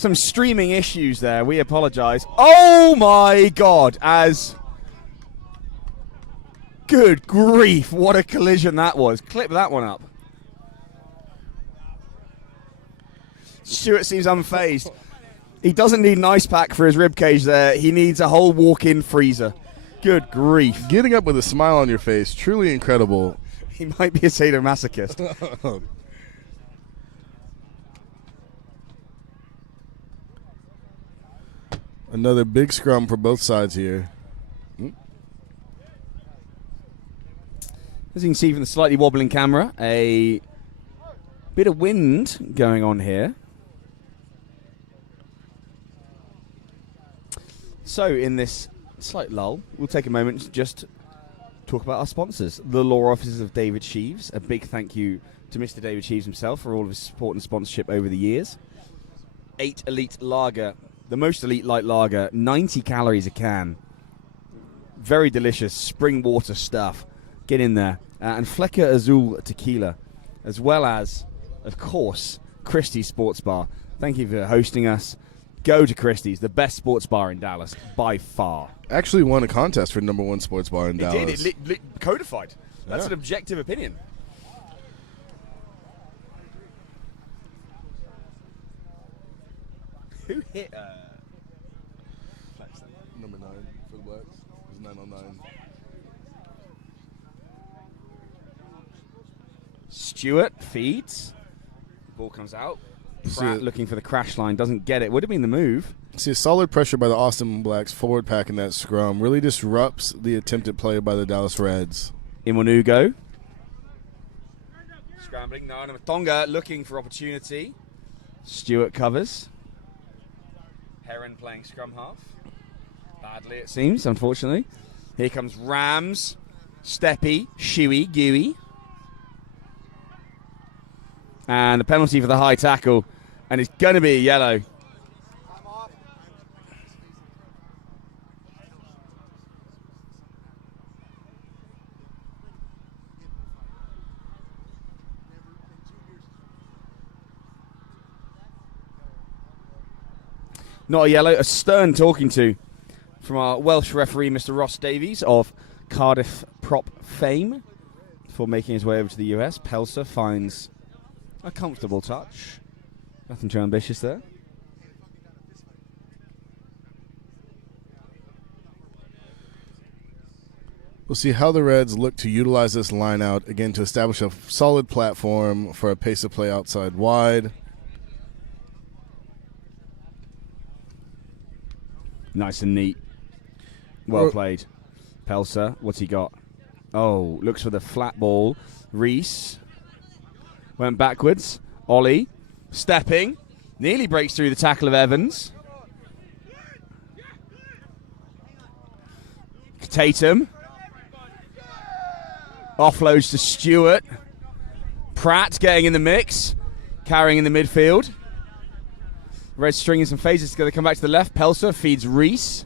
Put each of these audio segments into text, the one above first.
some streaming issues there. We apologize. Oh my God! Good grief! What a collision that was. Clip that one up. Stewart seems unfazed. He doesn't need an ice pack for his ribcage there. He needs a whole walk-in freezer. Good grief. Getting up with a smile on your face, truly incredible. He might be a sadomasochist. Another big scrum for both sides here. As you can see from the slightly wobbling camera, a bit of wind going on here. So in this slight lull, we'll take a moment to just talk about our sponsors. The law offices of David Sheaves. A big thank you to Mr. David Sheaves himself for all of his support and sponsorship over the years. 8 Elite Lager, the most elite light lager, 90 calories a can. Very delicious spring water stuff. Get in there. And Fleca Azul Tequila, as well as, of course, Christie's Sports Bar. Thank you for hosting us. Go to Christie's, the best sports bar in Dallas, by far. Actually won a contest for #1 sports bar in Dallas. It did. Codified. That's an objective opinion. Who hit Number 9 for the Blacks. It was 9 on 9. Stewart feeds. The ball comes out. Pratt looking for the crash line, doesn't get it. Would have been the move. See, a solid pressure by the Austin Blacks forward pack in that scrum really disrupts the attempted play by the Dallas Reds. Iwanugo. Scrambling. Nana Matonga looking for opportunity. Stewart covers. Heron playing scrum half. Badly, it seems, unfortunately. Here comes Rams. Steppy. Shuey. Gooey. And the penalty for the high tackle. And it's going to be a yellow. Not a yellow, a stern talking to from our Welsh referee, Mr. Ross Davies of Cardiff prop fame, before making his way over to the US. Pelser finds a comfortable touch. Nothing too ambitious there. We'll see how the Reds look to utilize this line out, again, to establish a solid platform for a pace of play outside wide. Nice and neat. Well played. Pelser, what's he got? Oh, looks for the flat ball. Reese went backwards. Ollie stepping. Nearly breaks through the tackle of Evans. Tatum. Offloads to Stewart. Pratt getting in the mix. Carrying in the midfield. Red stringing some phases together. Come back to the left. Pelser feeds Reese.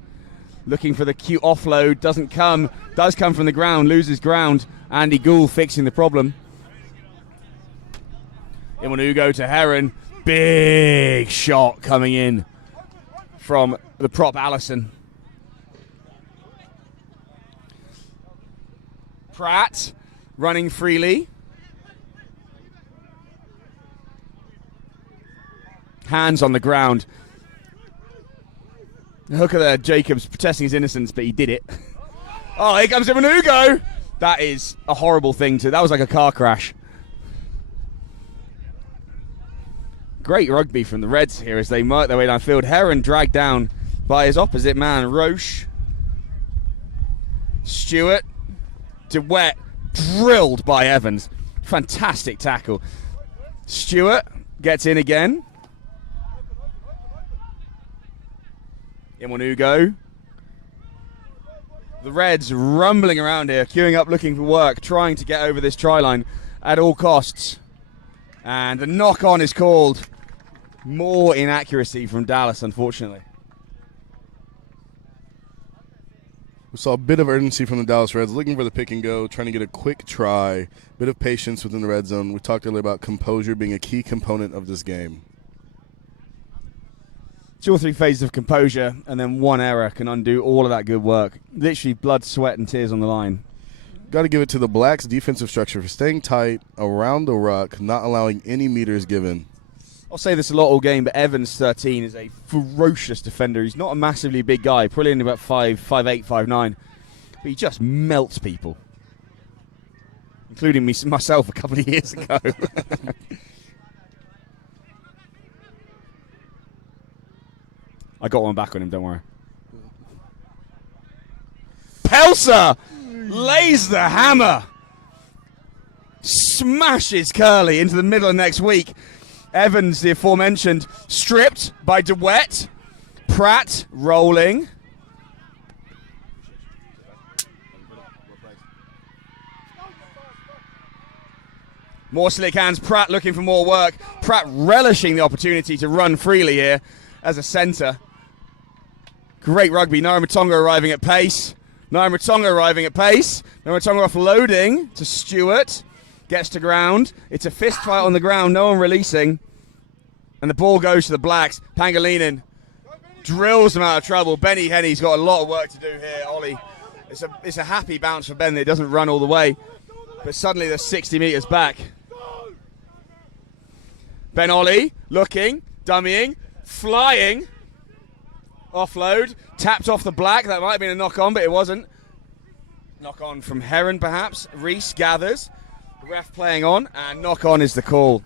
Looking for the cute offload. Doesn't come. Does come from the ground. Loses ground. Andy Gould fixing the problem. Iwanugo to Heron. Big shot coming in from the prop Allison. Pratt running freely. Hands on the ground. Hooker there, Jacobs protesting his innocence, but he did it. Oh, here comes Iwanugo. That is a horrible thing that was like a car crash. Great rugby from the Reds here as they mark their way downfield. Heron dragged down by his opposite man, Roche. Stewart. DeWet drilled by Evans. Fantastic tackle. Stewart gets in again. Iwanugo. The Reds rumbling around here, queuing up, looking for work, trying to get over this try line at all costs. And the knock-on is called. More inaccuracy from Dallas, unfortunately. We saw a bit of urgency from the Dallas Reds, looking for the pick and go, trying to get a quick try, bit of patience within the red zone. We talked earlier about composure being a key component of this game. 2 or 3 phases of composure, and then one error can undo all of that good work. Literally blood, sweat, and tears on the line. Got to give it to the Blacks' defensive structure for staying tight around the ruck, not allowing any meters given. I'll say this a lot all game, but Evans, 13, is a ferocious defender. He's not a massively big guy, probably only about 5'8", 5'9", but he just melts people, including myself a couple of years ago. I got one back on him, don't worry. Pelser lays the hammer. Smashes Curly into the middle of next week. Evans, the aforementioned, stripped by DeWet. Pratt rolling. More slick hands. Pratt looking for more work. Pratt relishing the opportunity to run freely here as a centre. Great rugby. Naramutonga arriving at pace. Naramutonga offloading to Stewart. Gets to ground. It's a fist fight on the ground. No one releasing. And the ball goes to the Blacks. Pangolinin drills them out of trouble. Benny Henny's got a lot of work to do here. Ollie. It's a happy bounce for Ben that it doesn't run all the way. But suddenly they're 60 metres back. Ben Ollie looking, dummying, flying. Offload. Tapped off the Black. That might have been a knock on, but it wasn't. Knock on from Heron perhaps. Reese gathers. The ref playing on, and knock on is the call.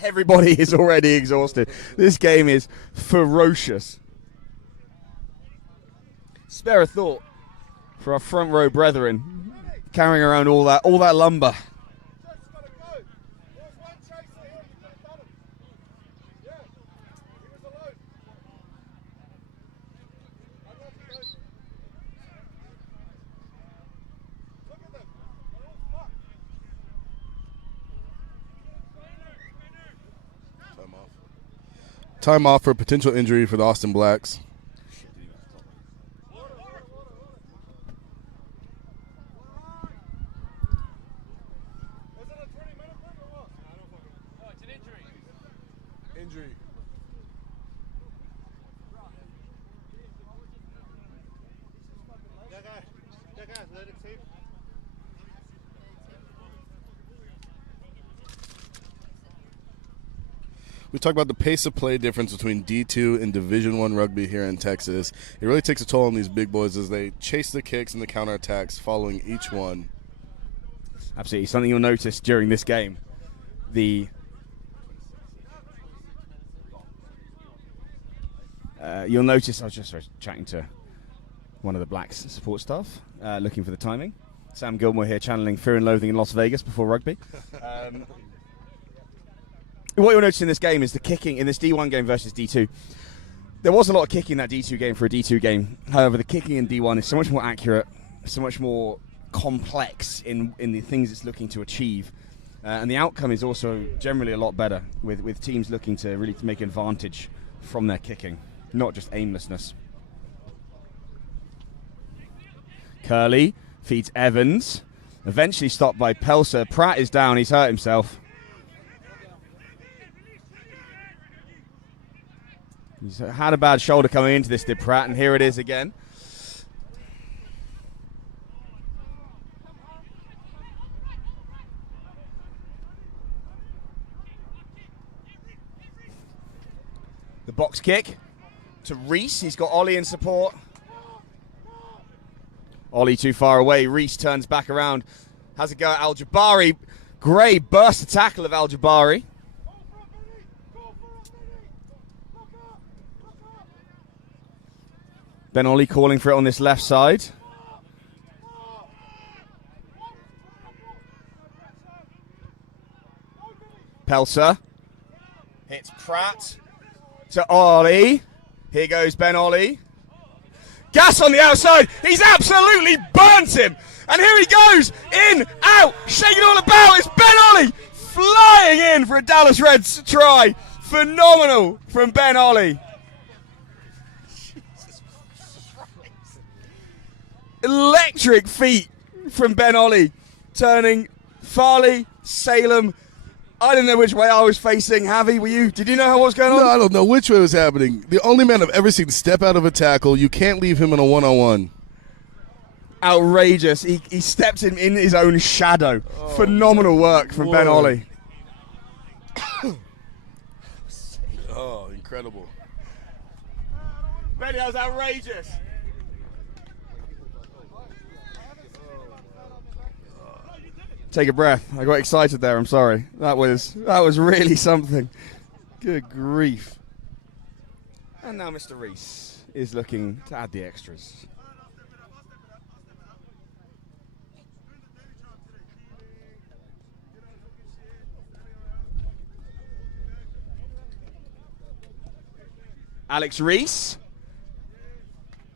Everybody is already exhausted. This game is ferocious. Spare a thought for our front row brethren carrying around all that lumber. Time off for potential injury for the Austin Blacks. Injury. We talk about the pace of play difference between D2 and Division I rugby here in Texas. It really takes a toll on these big boys as they chase the kicks and the counterattacks following each one. Absolutely. Something you'll notice during this game. You'll notice, I was just chatting to one of the Blacks support staff, looking for the timing. Sam Gilmore here channeling Fear and Loathing in Las Vegas before rugby. What you'll notice in this game is the kicking in this D1 game versus D2. There was a lot of kicking in that D2 game for a D2 game. However, the kicking in D1 is so much more accurate, so much more complex in the things it's looking to achieve. And the outcome is also generally a lot better with teams looking to really make advantage from their kicking, not just aimlessness. Curley feeds Evans, eventually stopped by Pelser. Pratt is down, he's hurt himself. He's had a bad shoulder coming into this, did Pratt, and here it is again. The box kick to Reese. He's got Ollie in support. Ollie too far away. Reese turns back around. Has a go at Al-Jabari. Gray bursts the tackle of Al-Jabari. Ben Ollie calling for it on this left side. Pelser hits Pratt to Ollie. Here goes Ben Ollie. Gas on the outside. He's absolutely burnt him. And here he goes. In, out, shaking all about. It's Ben Ollie flying in for a Dallas Reds try. Phenomenal from Ben Ollie. Electric feet from Ben Ollie, turning Farley, Salem, I didn't know which way I was facing. Javi, were you? Did you know what was going on? No, I don't know which way was happening. The only man I've ever seen step out of a tackle, you can't leave him in a one-on-one. Outrageous. He stepped in his own shadow. Phenomenal work from Ben Ollie. Oh, incredible. Benny, that was outrageous. Take a breath. I got excited there. I'm sorry. That was really something. Good grief. And now Mr. Rees is looking to add the extras. Alex Rees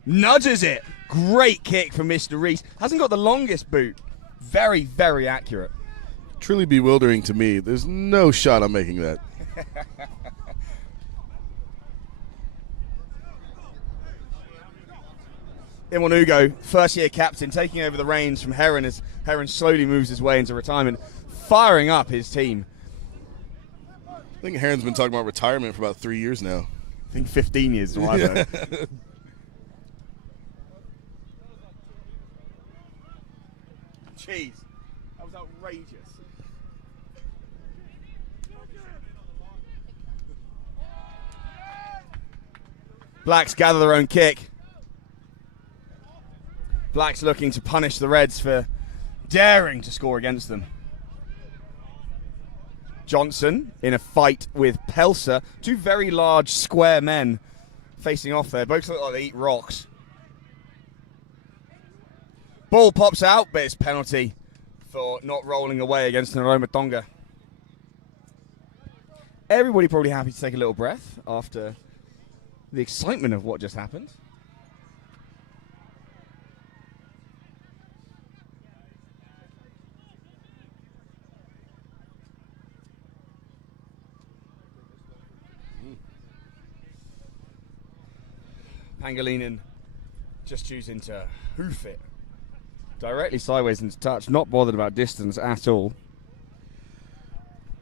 nudges it. Great kick from Mr. Rees. Hasn't got the longest boot. Very, very accurate. Truly bewildering to me. There's no shot I'm making that. Iwanugo, first-year captain, taking over the reins from Heron as Heron slowly moves his way into retirement, firing up his team. I think Heron's been talking about retirement for about 3 years now. I think 15 years is what I've heard. Jeez, that was outrageous. Blacks gather their own kick. Blacks looking to punish the Reds for daring to score against them. Johnson in a fight with Pelser. Two very large square men facing off there. Both look like they eat rocks. Ball pops out, but it's penalty for not rolling away against Naroma Tonga. Everybody probably happy to take a little breath after the excitement of what just happened. Pangolinin just choosing to hoof it directly sideways into touch, not bothered about distance at all.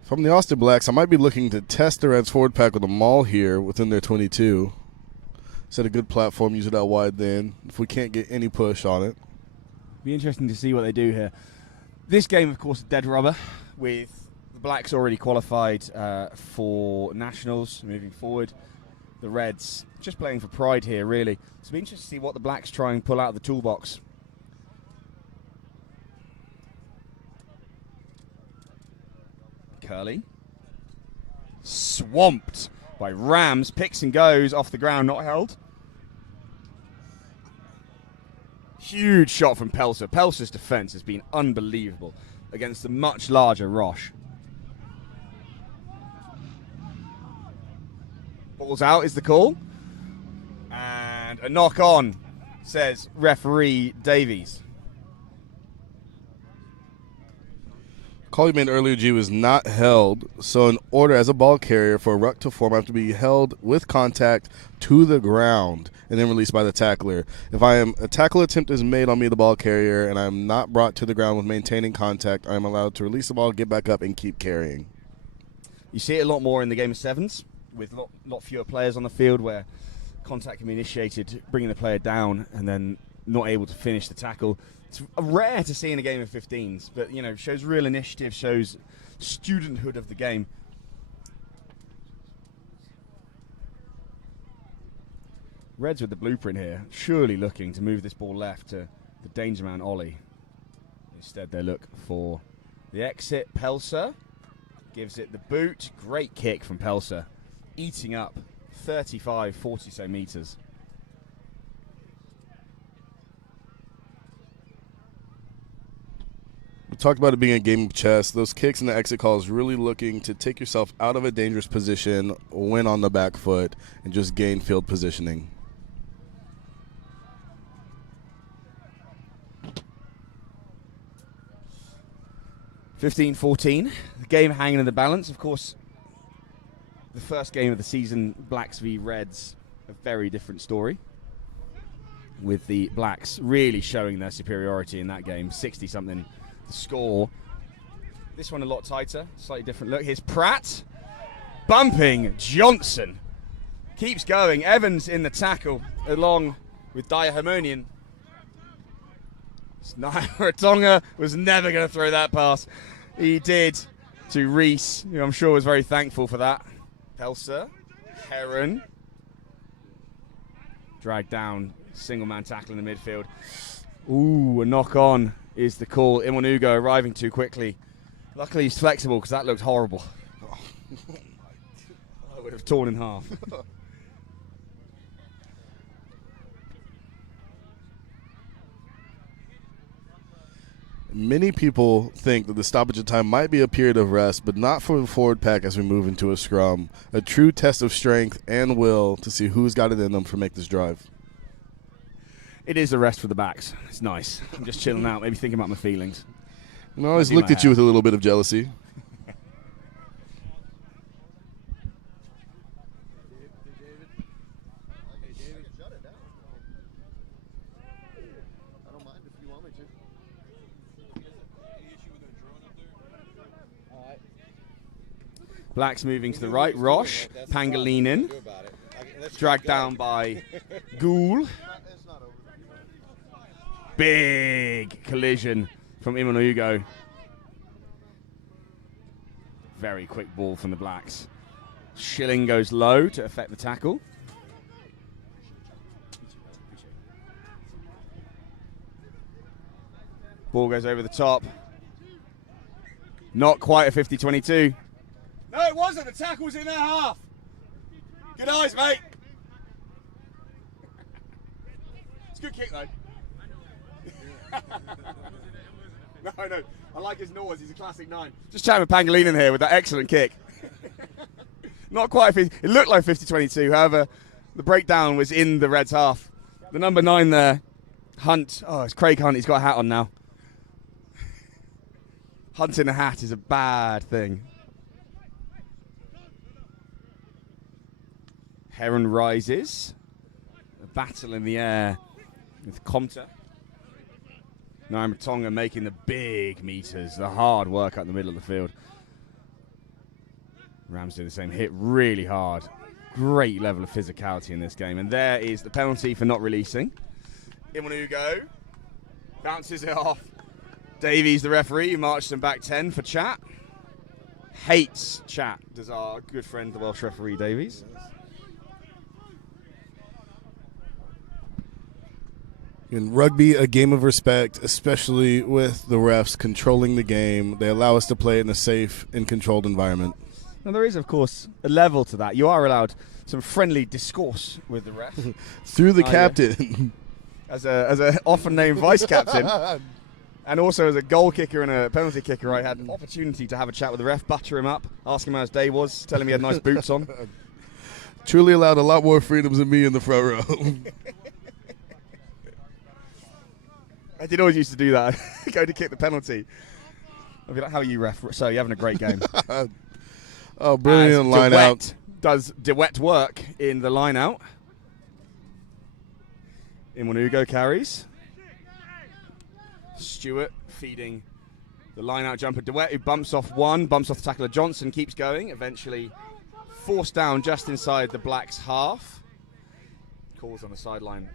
From the Austin Blacks, I might be looking to test the Reds forward pack with a maul here within their 22. Set a good platform, use it out wide then, if we can't get any push on it. Be interesting to see what they do here. This game, of course, a dead rubber, with the Blacks already qualified for Nationals moving forward. The Reds just playing for pride here, really. So it'll be interesting to see what the Blacks try and pull out of the toolbox. Curly. Swamped by Rams. Picks and goes off the ground, not held. Huge shot from Pelser. Pelser's defense has been unbelievable against the much larger Roche. Ball's out is the call. And a knock on, says referee Davies. Call you made earlier, G, was not held, so an order as a ball carrier for a ruck to form, I have to be held with contact to the ground and then released by the tackler. If a tackle attempt is made on me, the ball carrier, and I am not brought to the ground with maintaining contact, I am allowed to release the ball, get back up, and keep carrying. You see it a lot more in the game of sevens, with a lot fewer players on the field, where contact can be initiated, bringing the player down, and then not able to finish the tackle. It's rare to see in a game of 15s, but shows real initiative, shows studenthood of the game. Reds with the blueprint here, surely looking to move this ball left to the danger man Ollie. Instead, they look for the exit. Pelser gives it the boot. Great kick from Pelser, eating up 35, 40 so meters. We talked about it being a game of chess. Those kicks and the exit calls really looking to take yourself out of a dangerous position, win on the back foot, and just gain field positioning. (15-14), the game hanging in the balance. Of course, the first game of the season, Blacks v Reds, a very different story, with the Blacks really showing their superiority in that game, 60-something the score. This one a lot tighter, slightly different look. Here's Pratt, bumping Johnson. Keeps going. Evans in the tackle, along with Dyer Harmonian. Tonga was never going to throw that pass. He did to Reese, who I'm sure was very thankful for that. Pelser, Heron, dragged down, single man tackle in the midfield. Ooh, a knock on is the call. Imonugo arriving too quickly. Luckily he's flexible because that looked horrible. I would have torn in half. Many people think that the stoppage of time might be a period of rest, but not for the forward pack as we move into a scrum. A true test of strength and will to see who's got it in them for make this drive. It is a rest for the backs. It's nice. I'm just chilling out, maybe thinking about my feelings. I always looked at you with a little bit of jealousy. Blacks moving to the right. Roche, Pangolinin, dragged down by Gould. Big collision from Imonugo. Very quick ball from the Blacks. Schilling goes low to affect the tackle. Ball goes over the top. Not quite a 50-22. No, it wasn't. The tackle was in their half. Good eyes, mate. It's a good kick, though. No. I like his noise. He's a classic 9. Just chatting with Pangolin in here with that excellent kick. Not quite 50. It looked like 50-22. However, the breakdown was in the Reds' half. The number 9 there, Hunt. Oh, it's Craig Hunt. He's got a hat on now. Hunt in a hat is a bad thing. Heron rises. A battle in the air with Comter. Tonga making the big meters, the hard work out in the middle of the field. Rams do the same, hit really hard. Great level of physicality in this game. And there is the penalty for not releasing. Imonugo bounces it off. Davies, the referee, marched them back 10 for Chat. Hates Chat, does our good friend, the Welsh referee, Davies. In rugby, a game of respect, especially with the refs controlling the game. They allow us to play in a safe and controlled environment. Now, there is, of course, a level to that. You are allowed some friendly discourse with the ref. Through the captain. As a often named vice captain. And also as a goal kicker and a penalty kicker, I had an opportunity to have a chat with the ref, butter him up, ask him how his day was, tell him he had nice boots on. Truly allowed a lot more freedoms than me in the front row. I did always used to do that. Go to kick the penalty. I'd be like, how are you, ref? So you're having a great game. Oh, brilliant line out. Does DeWet work in the line out? Imonugo carries. Stewart feeding the line out jumper. DeWet, who bumps off the tackler. Johnson keeps going. Eventually forced down just inside the Blacks' half. Calls on the sideline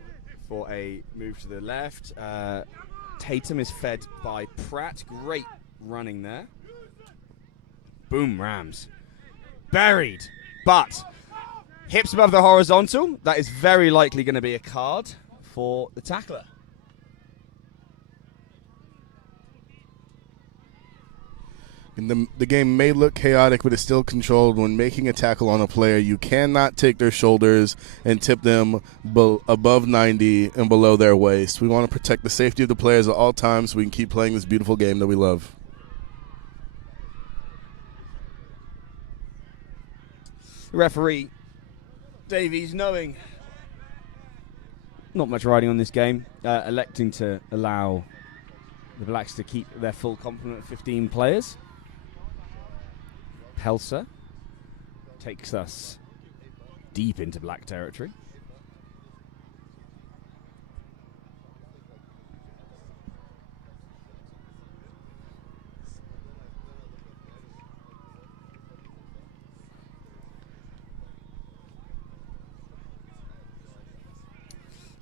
for a move to the left. Tatum is fed by Pratt. Great running there. Boom, Rams. Buried, but hips above the horizontal. That is very likely going to be a card for the tackler. And the game may look chaotic, but it's still controlled. When making a tackle on a player, you cannot take their shoulders and tip them above 90 and below their waist. We want to protect the safety of the players at all times so we can keep playing this beautiful game that we love. Referee Davies, knowing not much riding on this game, electing to allow the Blacks to keep their full complement of 15 players. Pelser takes us deep into Black territory.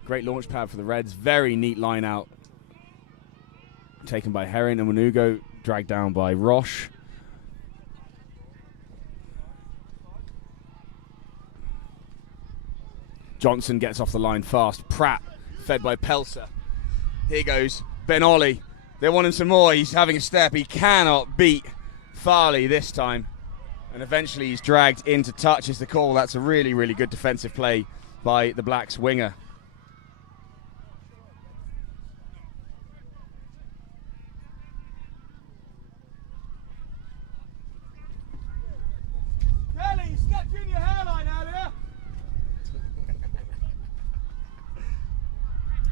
Great launch pad for the Reds. Very neat line out. Taken by Herring and Wanugo. Dragged down by Roche. Johnson gets off the line fast. Pratt, fed by Pelser. Here goes Ben Ollie. They want him some more. He's having a step. He cannot beat Farley this time. And eventually he's dragged into touch is the call. That's a really, really good defensive play by the Blacks winger. Kelly, you stepped in your hairline earlier.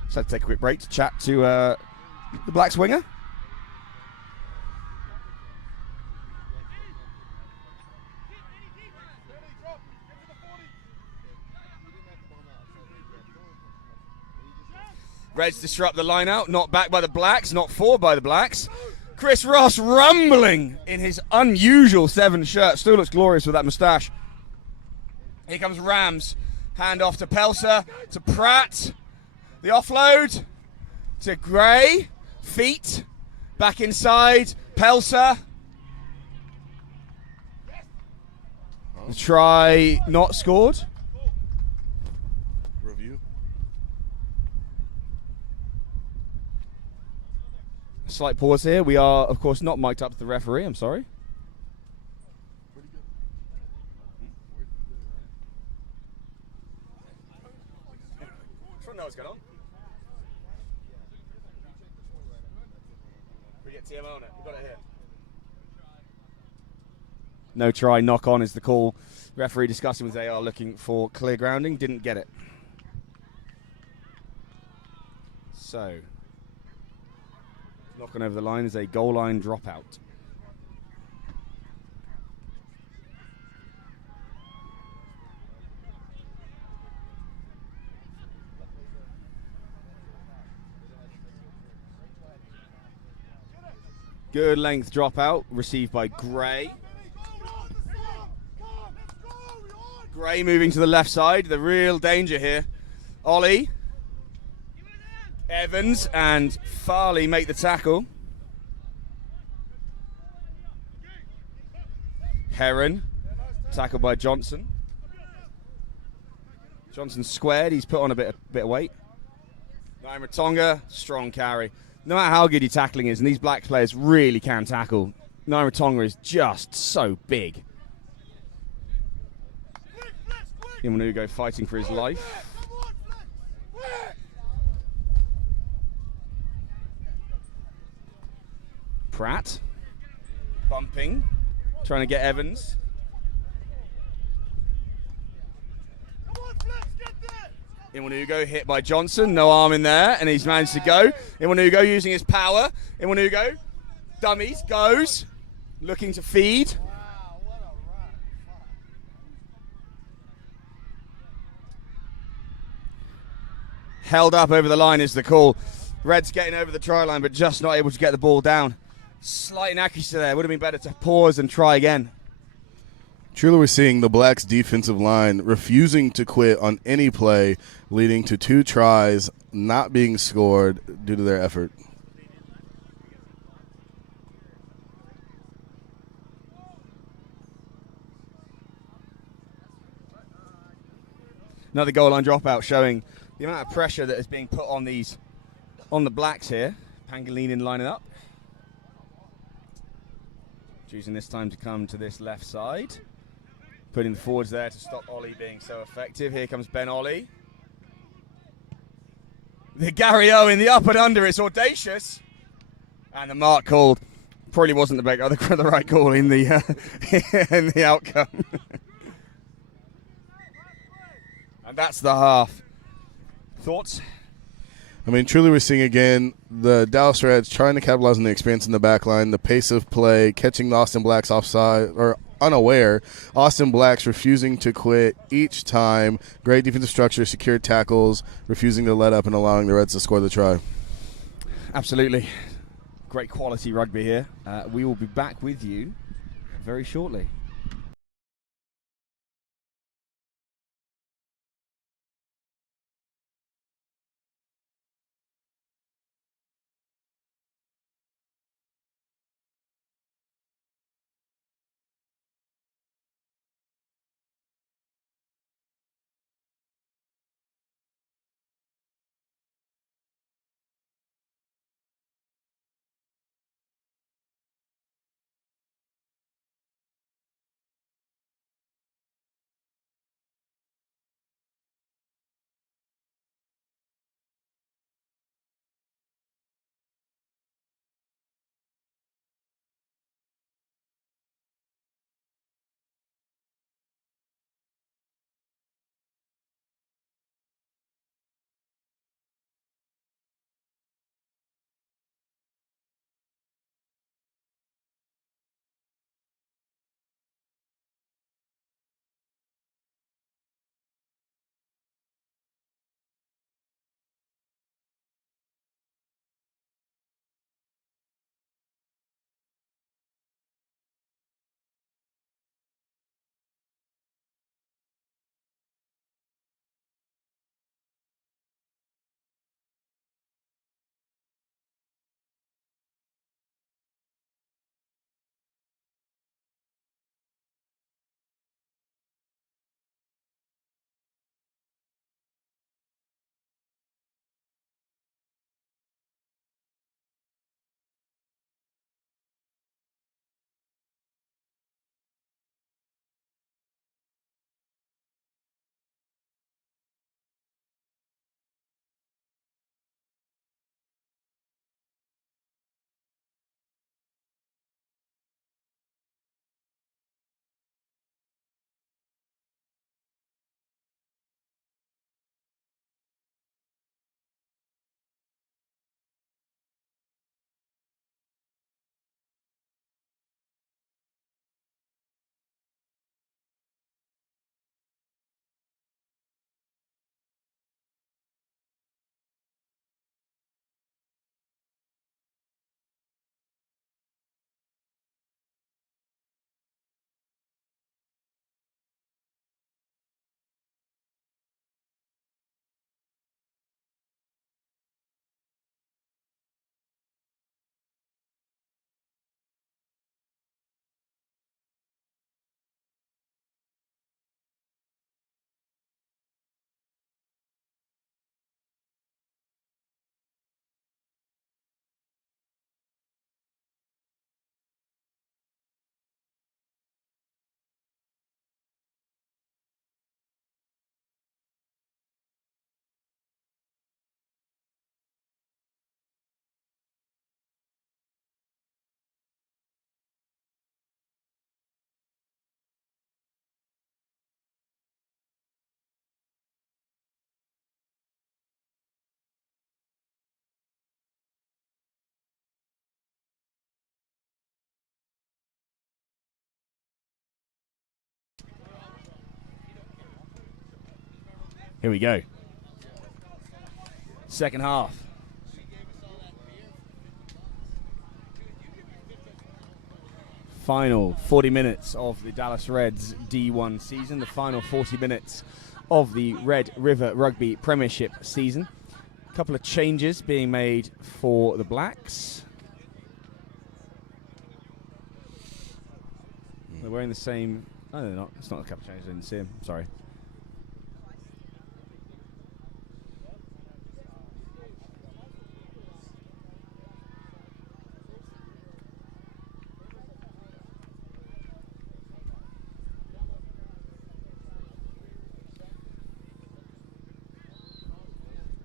So let's take a quick break to chat to the Blacks winger. Reds disrupt the line out, not back by the Blacks, not forward by the Blacks. Chris Ross rumbling in his unusual 7 shirt. Still looks glorious with that moustache. Here comes Rams. Hand off to Pelser, to Pratt. The offload to Gray. Feet. Back inside. Pelser. The try not scored. Review. Slight pause here. We are, of course, not mic'd up to the referee. I'm sorry. I don't know what's going on. We get TMO on it. We've got it here. No try, knock on is the call. Referee discussing with AR looking for clear grounding. Didn't get it. So, knocking over the line is a goal line dropout. Good length dropout, received by Gray. Gray moving to the left side, the real danger here. Ollie, Evans and Farley make the tackle. Heron, tackled by Johnson. Johnson squared, he's put on a bit of weight. Naima Tonga, strong carry. No matter how good your tackling is, and these Black players really can tackle, Naima Tonga is just so big. Iwanugo fighting for his life. Pratt, bumping, trying to get Evans. Iwanugo hit by Johnson, no arm in there, and he's managed to go. Iwanugo using his power. Iwanugo, dummies, goes, looking to feed. Held up over the line is the call. Reds getting over the try line, but just not able to get the ball down. Slight inaccuracy there. Would have been better to pause and try again. Truly, we're seeing the Blacks' defensive line refusing to quit on any play, leading to 2 tries not being scored due to their effort. Another goal line dropout showing the amount of pressure that is being put on the Blacks here. Pangilinan lining up. Choosing this time to come to this left side. Putting the forwards there to stop Ollie being so effective. Here comes Ben Ollie. The Gary Owen, the up and under, it's audacious. And the mark called. Probably wasn't the right call in the in the outcome. And that's the half. Thoughts? I mean, truly we're seeing again the Dallas Reds trying to capitalize on the experience in the back line, the pace of play, catching the Austin Blacks offside or unaware. Austin Blacks refusing to quit each time. Great defensive structure, secured tackles, refusing to let up and allowing the Reds to score the try. Absolutely. Great quality rugby here. We will be back with you very shortly. Here we go. Second half. Final 40 minutes of the Dallas Reds D1 season. The final 40 minutes of the Red River Rugby Premiership season. A couple of changes being made for the Blacks. They're wearing the same... No, they're not. It's not a couple of changes. I didn't see them. Sorry.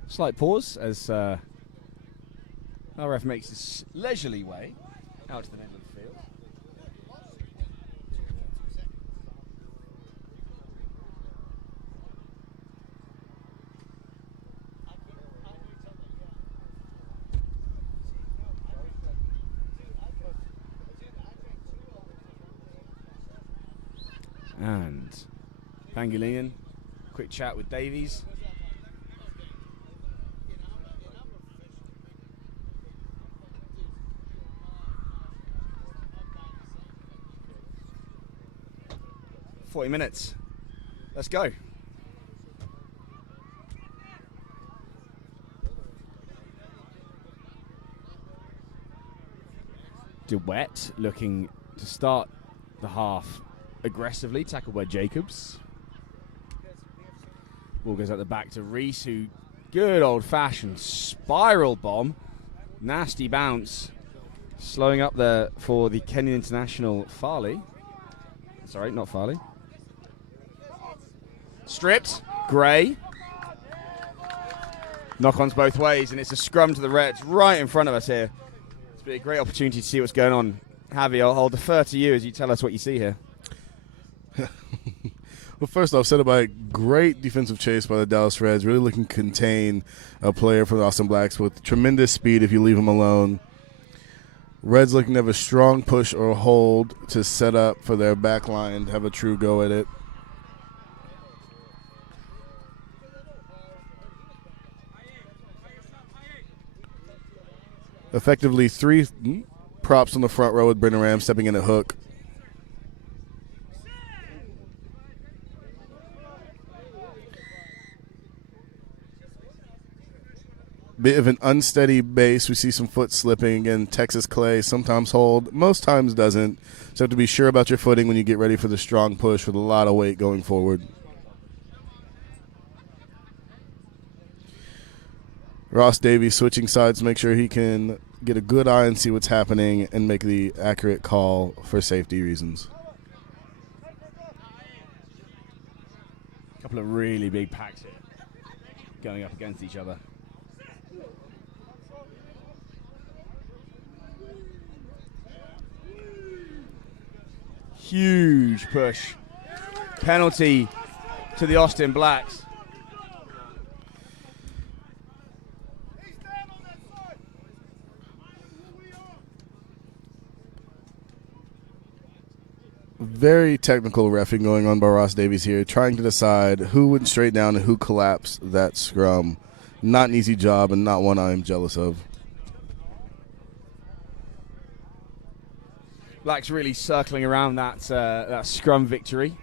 Slight pause as our ref makes his leisurely way out to the middle of the field. And Pangilinan, quick chat with Davies. Minutes. Let's go. DeWet looking to start the half aggressively, tackled by Jacobs. Ball goes out the back to Reese, who good old-fashioned spiral bomb. Nasty bounce. Slowing up there for the Kenyan international Farley. Sorry, not Farley. Stripped. Gray. Knock-ons both ways, and it's a scrum to the Reds right in front of us here. It's been a great opportunity to see what's going on. Javi, I'll defer to you as you tell us what you see here. Well, first off, set up by a great defensive chase by the Dallas Reds, really looking to contain a player from the Austin Blacks with tremendous speed if you leave him alone. Reds looking to have a strong push or hold to set up for their back line to have a true go at it. Effectively 3 props on the front row with Brendan Ram stepping in at hook. Bit of an unsteady base. We see some foot slipping. Again, Texas clay sometimes hold, most times doesn't. So you have to be sure about your footing when you get ready for the strong push with a lot of weight going forward. Ross Davies switching sides to make sure he can get a good eye and see what's happening and make the accurate call for safety reasons. A couple of really big packs here going up against each other. Huge push. Penalty to the Austin Blacks. Very technical reffing going on by Ross Davies here, trying to decide who went straight down and who collapsed that scrum. Not an easy job and not one I am jealous of. Blacks really circling around that scrum victory.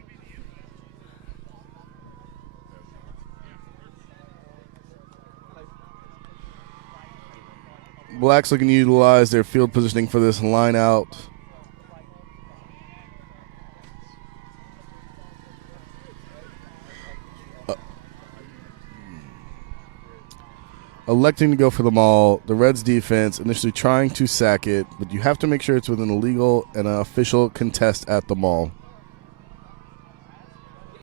Blacks looking to utilize their field positioning for this line out. Electing to go for the maul. The Reds defense initially trying to sack it, but you have to make sure it's within a legal and an official contest at the maul.